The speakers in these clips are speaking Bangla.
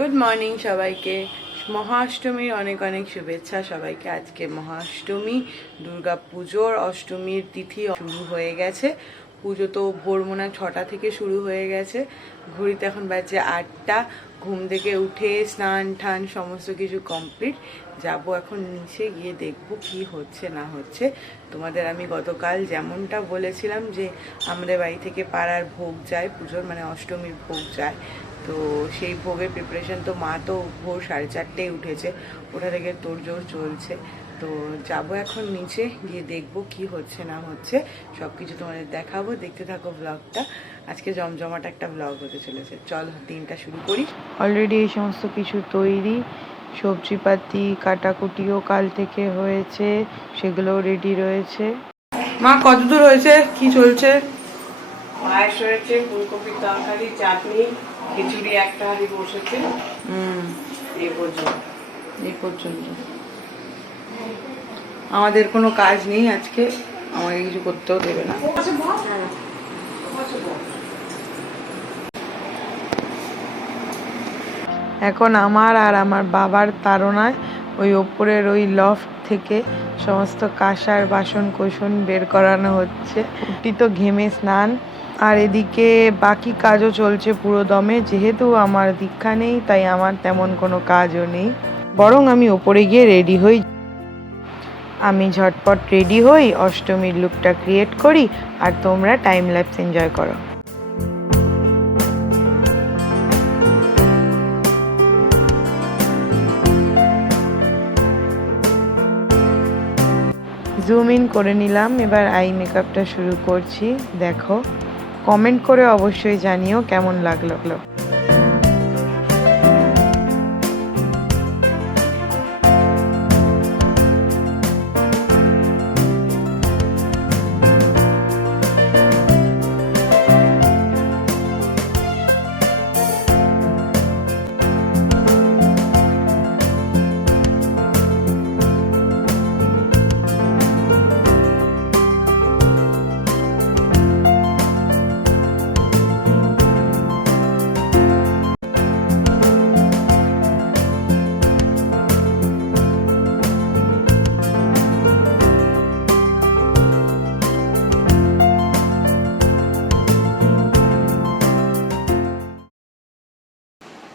গুড মর্নিং সবাইকে। মহাষ্টমীর অনেক অনেক শুভেচ্ছা সবাইকে। আজকে মহাষ্টমী, দুর্গা পুজোর অষ্টমীর তিথি শুরু হয়ে গেছে। পুজো তো ভোর মনে 6টা থেকে শুরু হয়ে গেছে। ঘড়িতে এখন বাজে 8টা। ঘুম থেকে উঠে স্নান টান সমস্ত কিছু কমপ্লিট। যাব এখন নিচে গিয়ে দেখবো কি হচ্ছে না হচ্ছে। তোমাদের আমি গতকাল যেমনটা বলেছিলাম যে আমাদের বাড়ি থেকে পাড়ার ভোগ যায় পুজোর, মানে অষ্টমীর ভোগ যায়, তো সেই ভোগের প্রিপারেশন। তো মা তো ভোর 4:30টায় উঠেছে, ওটা থেকে তোড়জোড় চলছে। তো যাব এখন নিচে গিয়ে দেখবো কি হচ্ছে না হচ্ছে, সব কিছু তোমাদের দেখাবো। দেখতে থাকো ব্লগটা। আজকে জমজমাট একটা ব্লগ হতে চলেছে। চল দিনটা শুরু করি। অলরেডি এই সমস্ত কিছু তৈরি, সবজিপাতি কাটাকুটিও কাল থেকে হয়েছে, সেগুলোও রেডি রয়েছে। মা কতদূর হয়েছে, কি চলছে? পায়েস হয়েছে, ফুলকপির তরকারি, চাটনি, খিচুড়ি একটা হাঁড়ি বসেছে। এই পর্যন্ত আমাদের কোনো কাজ নেই আজকে, আমাকে কিছু করতেও দেবে না। এখন আমার আর আমার বাবার তাড়নায় ওই ওপরের ওই লফট থেকে সমস্ত কাঁসার বাসন কোসন বের করানো হচ্ছে। উঠি তো ঘেমে স্নান, আর এদিকে বাকি কাজও চলছে পুরো দমে। যেহেতু আমার দীক্ষা নেই তাই আমার তেমন কোনো কাজও নেই, বরং আমি ওপরে গিয়ে রেডি হই। আমি ঝটপট রেডি হই, অষ্টমীর লুকটা ক্রিয়েট করি, আর তোমরা টাইম ল্যাপস এনজয় করো। জুম ইন করে নিলাম, এবার আই মেকআপটা শুরু করছি। দেখো, কমেন্ট করে অবশ্যই জানিও কেমন লাগলো।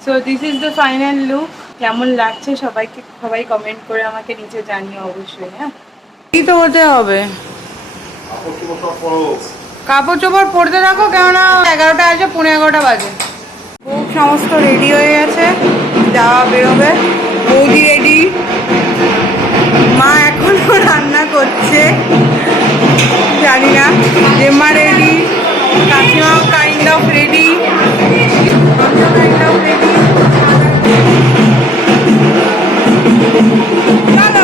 So this is the final look. কেমন লাগছে সবাই কমেন্ট করে আমাকে নিচে জানিও অবশ্যই। হ্যাঁ, এই তো হতে হবে। কাপড় চোপড় পরতে থাকো, কেননা 11টা আছে, 11:15 বাজে। খুব সমস্ত রেডি হয়ে গেছে, যাওয়া বেরোবে। বৌদি রেডি, মা এখনো রান্না করছে, জানি না। জেম্মা রেডি, কাকিমাও kind of ready, kind of ready. চলো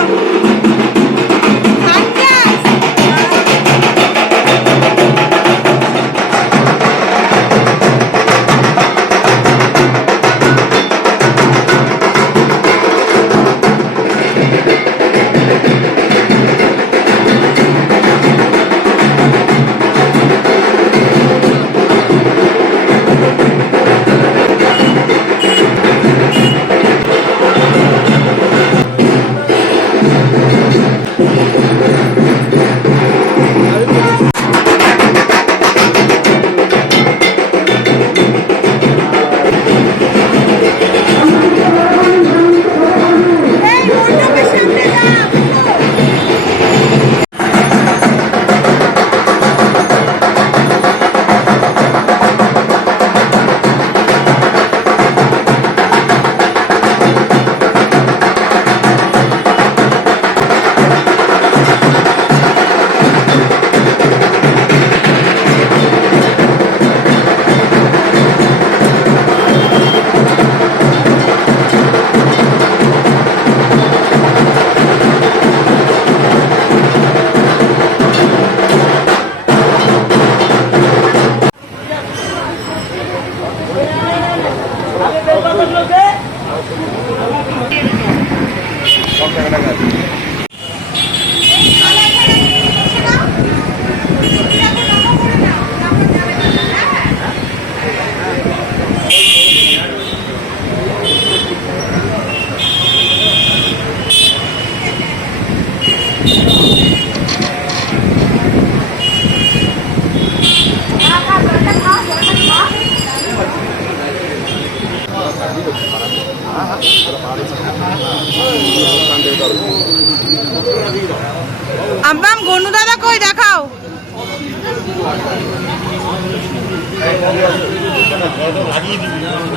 আব্বাম গনু দাদা কই দেখাও।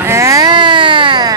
হ্যাঁ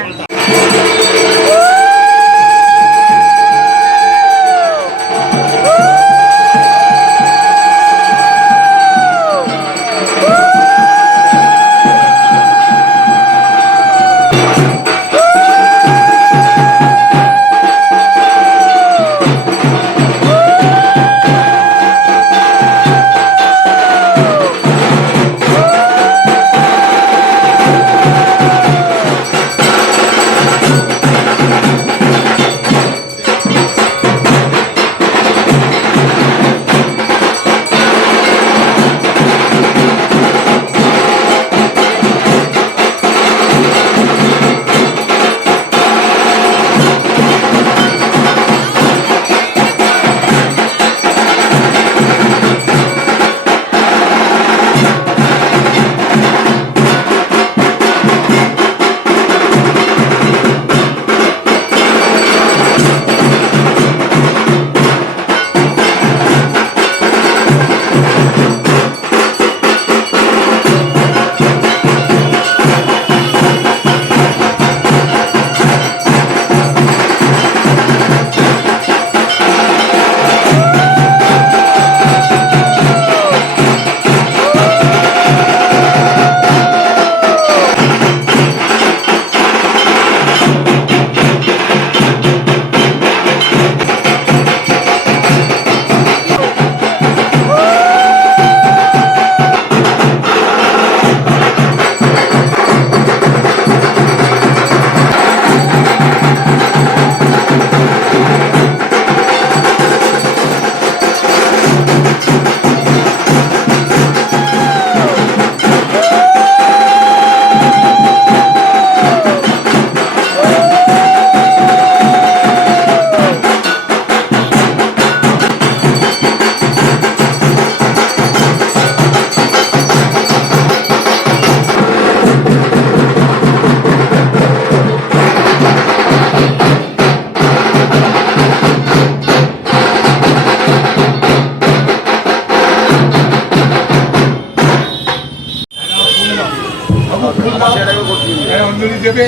অঞ্জলি দেবে,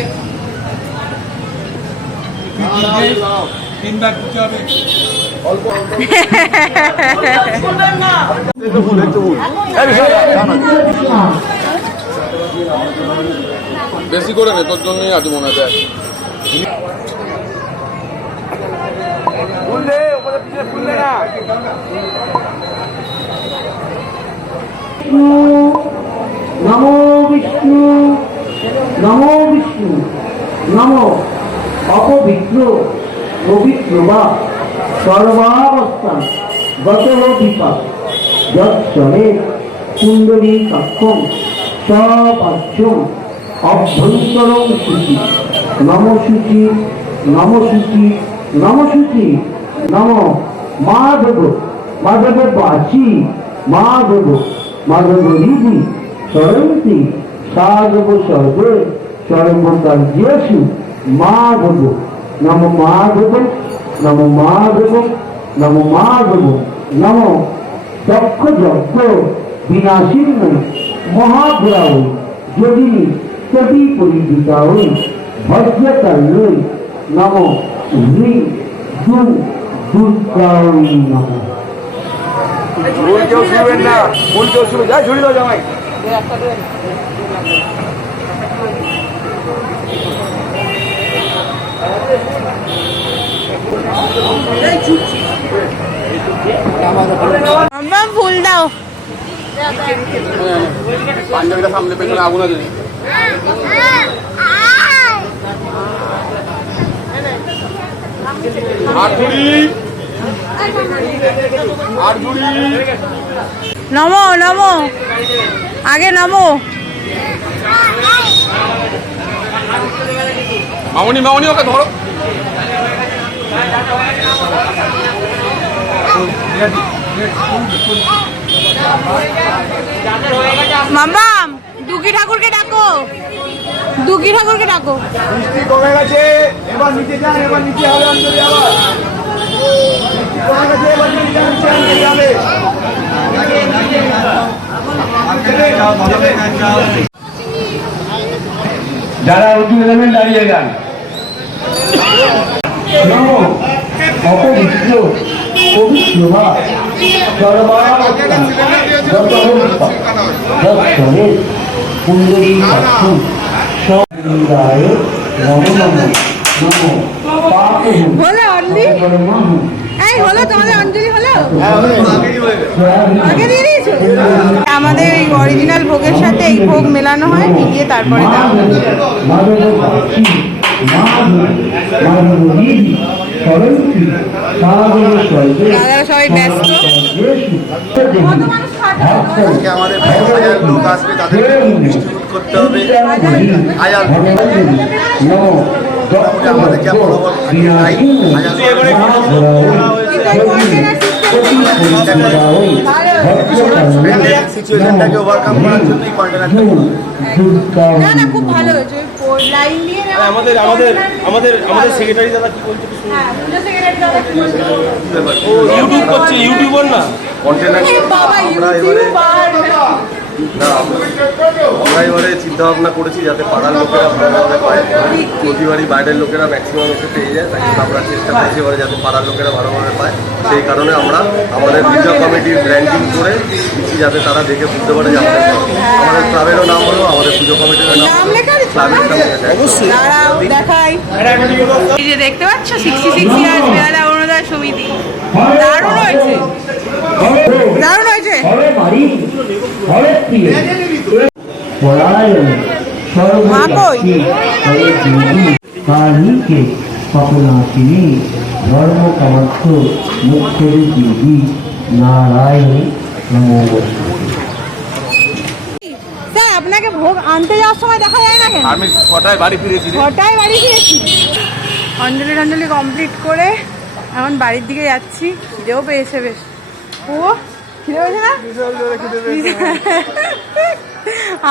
তিনবার দিতে হবে। বেশি করে নে, তোর জন্যই আজ মনে হয়। নমো বিষ্ণু নমো বিষ্ণু নমো অপবিত্র পবিত্র বা সর্বাবস্থান গত দীপা যৎসরে কুণ্ডলী কক্ষম সপাচ্যম অভ্যন্তরং শুচি নমশুচি নমশুচি নমশুচি নম মাধব মাধব বাচি মাধব মাধব রিধি সরন্তি সাধব সর্বে সর্বকার্যেষু মাধব নম মাধব নম মাধব নম মাধব নম দক্ষ যজ্ঞ বিনাশীর্ণ মহাগ্রাও যদি তটি পরিচিতাও ভজ্রকাল্যই নম হ্রি দু দুর্গায় নম। ভুল কেউ শুনবেন না, ভুল কেউ শুনবে, যাই ঝুড়ি দাও জামাই। আব্বাম ফুল দাও। পাঞ্জাবিটা সামনে পেছনে আগুন আছে। আর ঝুড়ি, আর ঝুড়ি। নমো নমো, আগে নমো। মামনি মামনি ওকে ধরো। মাম্বাম দুর্গি ঠাকুরকে ডাকো, দুর্গি ঠাকুরকে ডাকো। বৃষ্টি কমে গেছে, এবার নিচে যান, এবার নিচে হবে অঞ্জলি আবার। বৃষ্টি কমে গেছে, এবার নিচে যান, নিচে অঞ্জলি হবে। যারা উঁচু এলেমেন্ট দাঁড়িয়ে যান। নমো অপবিত্র পবিত্র বা সর্বাবস্থান যৎসরে কুণ্ডলী অর্থম সদায় নম নম নমো পাপহম হলো অনলি এই হলো তোমাদের অঞ্জলি হলো আগে দিয়ে দিয়েছো। আমাদের এই অরিজিনাল ভোগের সাথে এই ভোগ মেলানো হয়, মিলিয়ে তারপরে দাও। দাদারা সবাই ব্যস্ত। আজকে আমাদের 10,000 লোক আসবে, তাদেরকে ডিস্ট্রিবিউট করতে হবে। আমাদের যা বরাবর সিচুয়েশনটাকে ওভারকাম করার জন্য এই কন্টেনারটা না না খুব ভালো হয়েছে। লাইন দিয়ে নেওয়া। আমাদের আমাদের আমাদের আমাদের সেক্রেটারি দাদা কি বলছে? হ্যাঁ, পুজো সেক্রেটারি দাদা কি বলছে? ও ইউটিউব করছে, ইউটিউবার না? কন্টেনার এ বাবা আমরা এবারে ইউটিউবার। আমরা এবারে চিন্তা ভাবনা করেছি যাতে পাড়ার লোকেরা ভালোভাবে পায়, প্রতিবারই বাইরের লোকেরা ম্যাক্সিমাম এসে পেয়ে যায়, তাই জন্য আমরা চেষ্টা করছি এবারে যাতে পাড়ার লোকেরা ভালোভাবে পায়। সেই কারণে আমরা আমাদের পূজা কমিটির ব্র্যান্ডিং করে দিচ্ছি, যাতে তারা দেখে বুঝতে পারে যে আমাদের ক্লাবেরও নাম হলো, আমাদের পুজো কমিটির নাম নাম হলো, লেখা দিচ্ছ? ক্লাবের নাম লেখা। অবশ্যই। দাঁড়াও দেখাই। এই যে দেখতে পাচ্ছ 66 ইয়ার্স বেহালা অরুণোদয় সমিতি। দারুণ হয়েছে, দারুণ হয়েছে। মা কই? কালীকে পাপনাশিনী ধর্ম কামার্থ মুখ্যরী দেবী নারায়ণ নমস্তে। স্যার আপনাকে ভোগ আনতে যাওয়ার সময় দেখা যায় না কেন? আমি কটায় বাড়ি ফিরেছি? ছটায় বাড়ি ফিরেছি। অঞ্জলি টঞ্জলি কমপ্লিট করে এখন বাড়ির দিকে যাচ্ছি। খিদেও পেয়েছে বেশ। ও খিদে পেয়েছে না?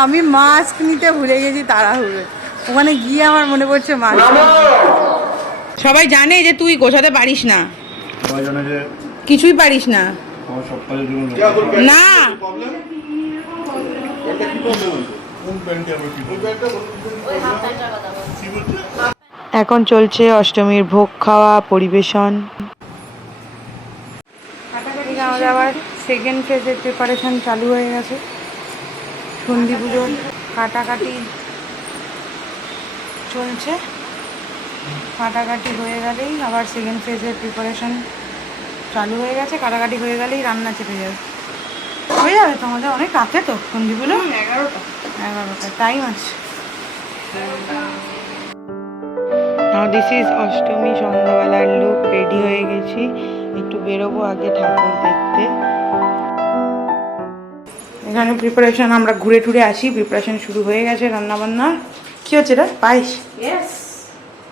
আমি মাস্ক নিতে ভুলে গেছি তাড়াহুড়ো। ওখানে গিয়ে আমার মনে পড়ছে মাস্ক। সবাই জানে যে তুই গোছাতে পারিস না, কিছুই পারিস না। না এখন চলছে অষ্টমীর ভোগ খাওয়া পরিবেশন। আমাদের আবার সেকেন্ড ফেজের প্রিপারেশন চালু হয়ে গেছে। সন্ধি পুজোর কাটাকাটি চলছে, কাটাকাটি হয়ে গেলেই আবার সেকেন্ড ফেজের প্রিপারেশন চালু হয়ে গেছে। কাটাকাটি হয়ে গেলেই রান্না চেপে যাবে। হয়ে যাবে তোমাদের অনেক রাতে তো সন্ধিগুলো? 11টা টাইম আছে। দিস ইজ অষ্টমী সন্ধ্যাবেলার লুক। রেডি হয়ে গেছি, একটু বেরোবো আগে ঠাকুর দেখতে। এখানে প্রিপারেশন আমরা ঘুরে টুরে আসি। প্রিপারেশন শুরু হয়ে গেছে রান্না বান্না। কি হচ্ছে এটা? পায়েস?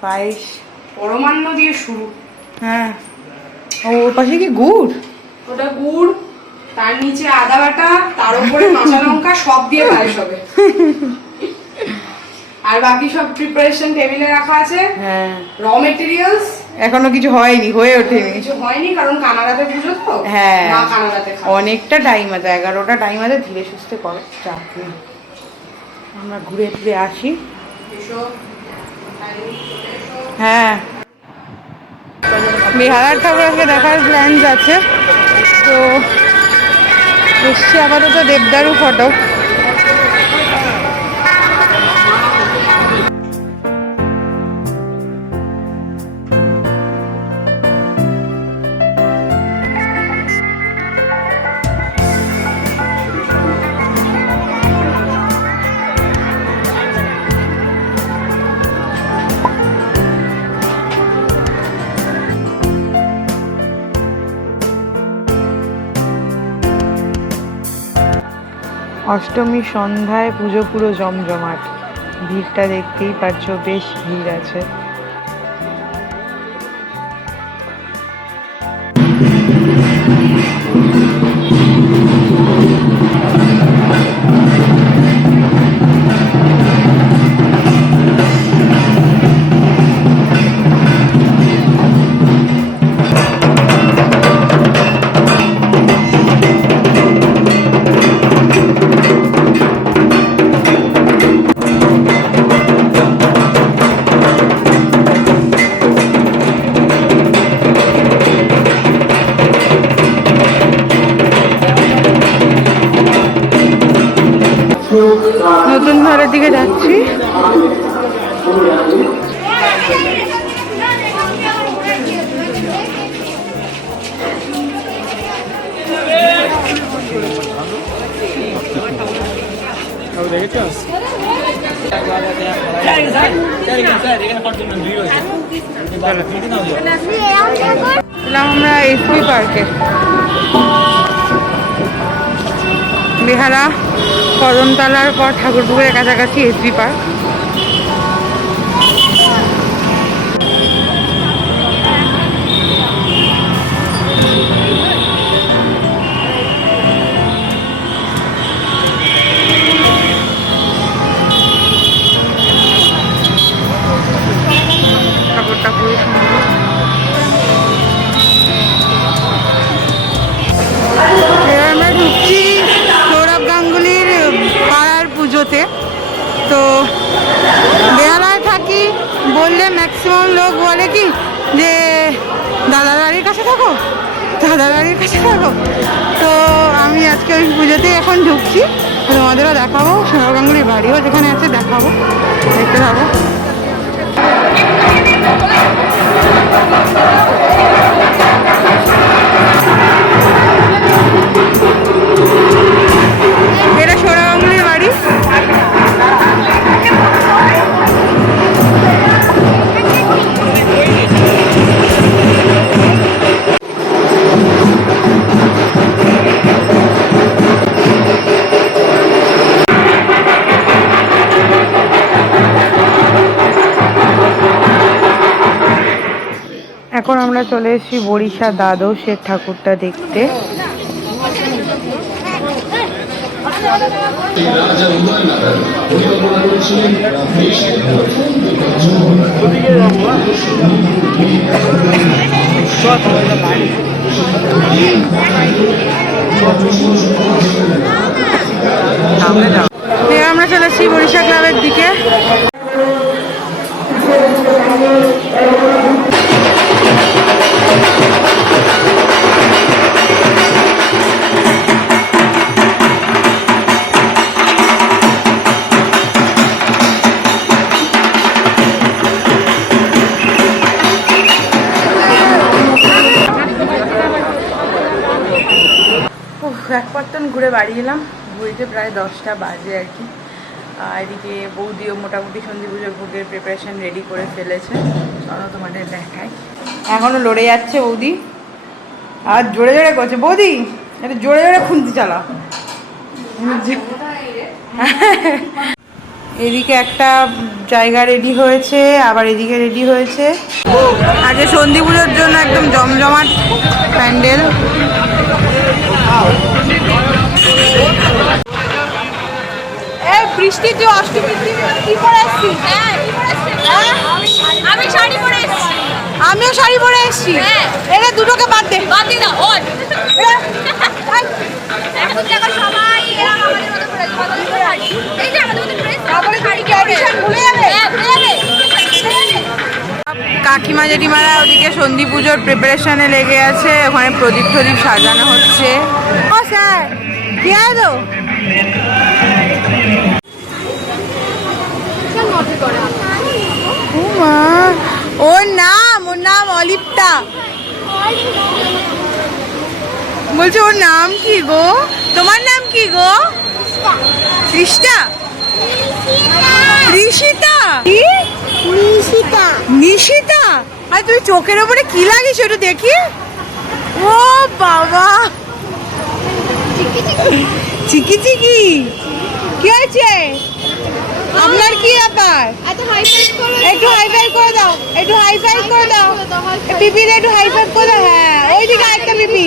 পায়েস পরমান্ন দিয়ে শুরু। হ্যাঁ। ও ওর পাশে কি গুড়? ওটা গুড়, তার নিচে আদা বাটা, তার উপরে কাঁচা লঙ্কা, সব দিয়ে পায়েস হবে। আর বাকি সব প্রিপারেশন টেবিলে রাখা আছে। হ্যাঁ, র মেটেরিয়ালস এখনো কিছু হয়নি, হয়ে ওঠেনি। কিছু হয়নি কারণ কানাডাতে পুজো তো। হ্যাঁ, মা কানাডাতে খাবে। অনেকটা টাইম আছে, 11টা টাইম আছে। ধীরে সুস্থে করো, চাপ নেই। আমরা ঘুরে ফিরে আসি। হ্যাঁ, বিহার ঠাকুরকে দেখার প্ল্যান্স আছে তো এসছি। আপাতত দেবদারু ফটক। অষ্টমীর সন্ধ্যায় পুজো পুরো জমজমাট। ভিড়টা দেখতেই পাচ্ছ, বেশ ভিড় আছে। হলের দিকে যাচ্ছি। আমরা এসপি পার্কে, বেহালা কদমতলার পর ঠাকুরপুকুরের কাছাকাছি এসপি পার্ক। ঠাকুরটা খুবই সুন্দর। এবার আমরা ঢুকছি সৌরভ গাঙ্গুলির পাড়ার পুজোতে। তো বেহালায় থাকি বললে ম্যাক্সিমাম লোক বলে কি যে দাদার বাড়ির কাছে থাকো, দাদার বাড়ির কাছে থাকো। তো আমি আজকে ওই পুজোতেই এখন ঢুকছি, তোমাদেরও দেখাবো। সৌরভ গাঙ্গুলির বাড়িও যেখানে আছে দেখাবো, দেখতে থাকো। এটা সৌরভ গাঙ্গুলির বাড়ি। এখন আমরা চলে এসেছি বড়িশা দ্বাদশের ঠাকুরটা দেখতে। আমরা চলে এসেছি বড়িশা ক্লাবের দিকে। এক পত্তন ঘুরে বাড়ি এলাম, ঘুরিতে প্রায় 10টা বাজে আর কি। এদিকে বৌদিও মোটামুটি সন্ধি পুজোর ভোগের প্রিপারেশন রেডি করে ফেলেছে, চলো তোমাদের দেখাই। এখনো লড়ে যাচ্ছে বৌদি, আর জোরে জোরে করছে। বৌদি এটা জোরে জোরে খুন্তি চালা। এদিকে একটা জায়গা রেডি হয়েছে, আবার এদিকে রেডি হয়েছে। আগে সন্ধি পুজোর জন্য একদম জমজমাট প্যান্ডেল। বৃষ্টি তুই অষ্টমীর দিন কি পরে আসছিস? আমি শাড়ি পরে এসেছি। আমিও শাড়ি পরে এসেছি। এটা দুটোকে বাদ দে, বাদ দিই না ওর এখন দেখো সবাই এরা আমাদের মতো করে শাড়ি, এই যে আমাদের মতো ড্রেস, আমাদের শাড়ি ট্র্যাডিশন ভুলে যাবে। হ্যাঁ ভুলে যাবে। কাকিমা জেঠিমারা ওদিকে সন্ধি পুজোর প্রিপারেশনে লেগে আছে, ওখানে প্রদীপ টদীপ সাজানো হচ্ছে। ও স্যার কি আছো? ওর নাম অলিপ্তা। বলছে ওর নাম কি গো? তোমার নাম কি গো? তৃষ্টা? ঋষিতা? নিশিতা? আর তুই চোখের ওপরে কি লাগিস একটু দেখি। ও বাবা, চিকি চিকি কি হয়েছে আপনার? কি ব্যাপার? একটু হাই ফাইভ করে দাও, একটু হাই ফাইভ করে দাও। পিপির একটু হাই ফাইভ করে দাও। হ্যাঁ ওইদিকে একটা পিপি।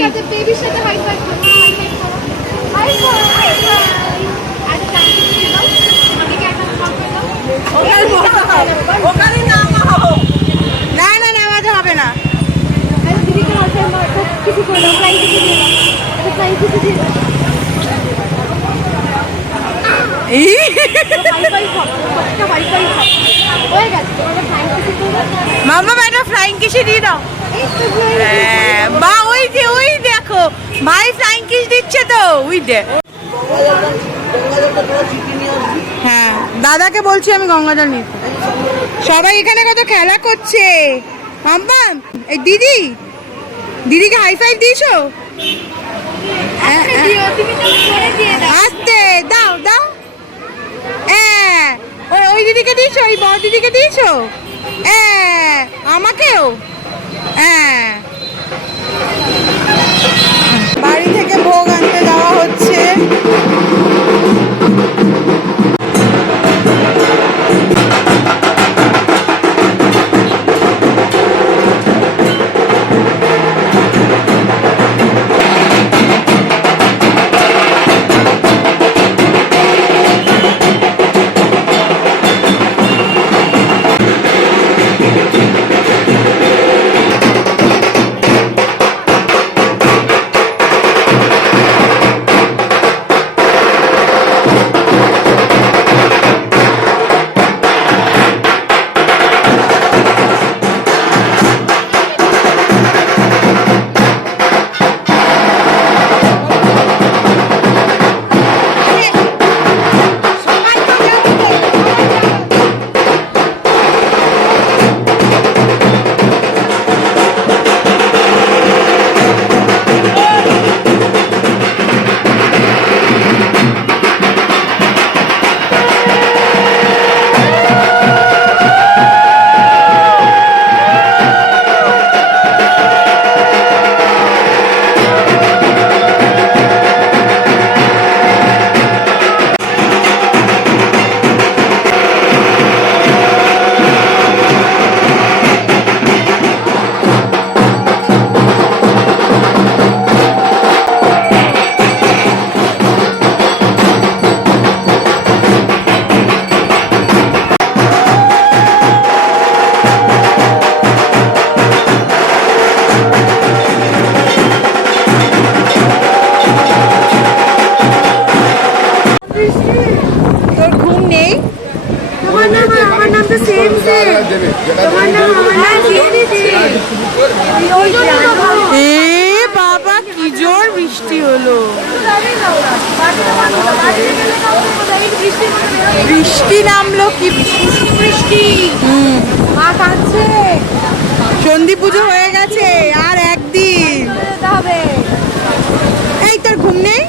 না না নামাতে হবে না। মামা একটা ফ্লাইং কিসি দিয়ে দাও। বা ওই যে ওই দেখো ভাই ফ্লাইং কিস দিচ্ছে তো ওই দে। হ্যাঁ দাদাকে বলছি আমি গঙ্গা জল নিতে। সবাই এখানে কত খেলা করছে। পাম্পাম এই দিদি, দিদিকে হাই ফাইভ দিয়েছো? আস্তে দাও দাও। হ্যাঁ ওই দিদিকে দিয়েছো, ওই বড় দিদিকে দিয়েছো? হ্যাঁ আমাকেও। হ্যাঁ বাড়ি থেকে ভোগ আনতে যাওয়া হচ্ছে। তোর ঘুম নেই? আমার নাম তো সেম সেম। তোমার নাম আমার নাম এ বাবা কি জোর বৃষ্টি হলো। বৃষ্টি নামলো, কি বৃষ্টি। মা কাঁদছে। সন্ধি পুজো হয়ে গেছে আর একদিন। এই তোর ঘুম নেই?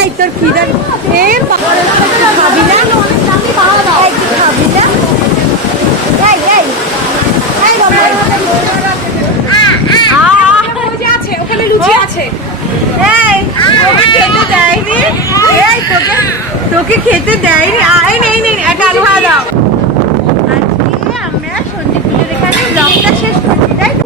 এই তোর খিদা খাবি না? ওখানে লুচি আছে। তোকে খেতে দেয়নি? একটা আলু ভাজা দাও। আজকে আমরা সন্ধি পুজোর এখানে ব্লগটা শেষ করছি, তাই তো?